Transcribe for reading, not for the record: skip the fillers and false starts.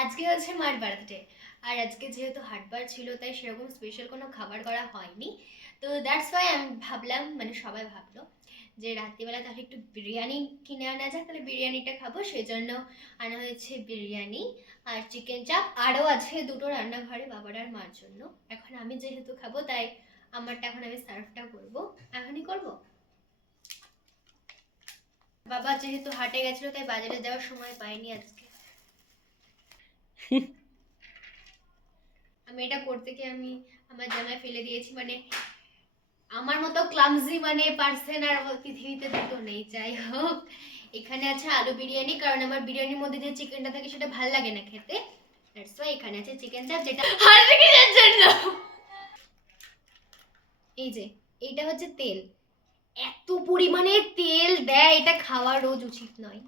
আজকে হচ্ছে মার বার্থডে, আর আজকে যেহেতু হাটবার ছিল তাই সেরকম স্পেশাল কোনো খাবার করা হয়নি। তো দ্যাটস ওয়াই আমি ভাবলাম, মানে সবাই ভাবলো যে রাত্রিবেলা তাহলে একটু বিরিয়ানি কিনে আনা যাক, তাহলে বিরিয়ানিটা খাবো, সেই জন্য আনা হয়েছে বিরিয়ানি আর চিকেন চাপ। আরও আছে দুটো রান্নাঘরে বাবার আর মার জন্য। এখন আমি যেহেতু খাবো তাই আমারটা এখন আমি সার্ভটা করবো, এখনই করবো। বাবা যেহেতু হাটে গেছিল তাই বাজারে যাওয়ার সময় পাইনি আজকে। আমি এটা করতে গিয়ে আমি আমার জামায় ফেলে দিয়েছি, মানে আমার মতো ক্লামজি মানে পার্সন আর পৃথিবীতে দুটো নেই। যাই হোক, এখানে আছে আলু বিরিয়ানি, কারণ আমার বিরিয়ানির মধ্যে যে চিকেনটা থাকে সেটা ভাল লাগে না খেতে। দ্যাটস ওয়াই এখানে আছে চিকেন চাপ, যেটা হাসি কিসের জন্য। এই যে এইটা হচ্ছে তেল, এত পরিমাণে তেল দেয়, এটা খাওয়া রোজ উচিত নয়।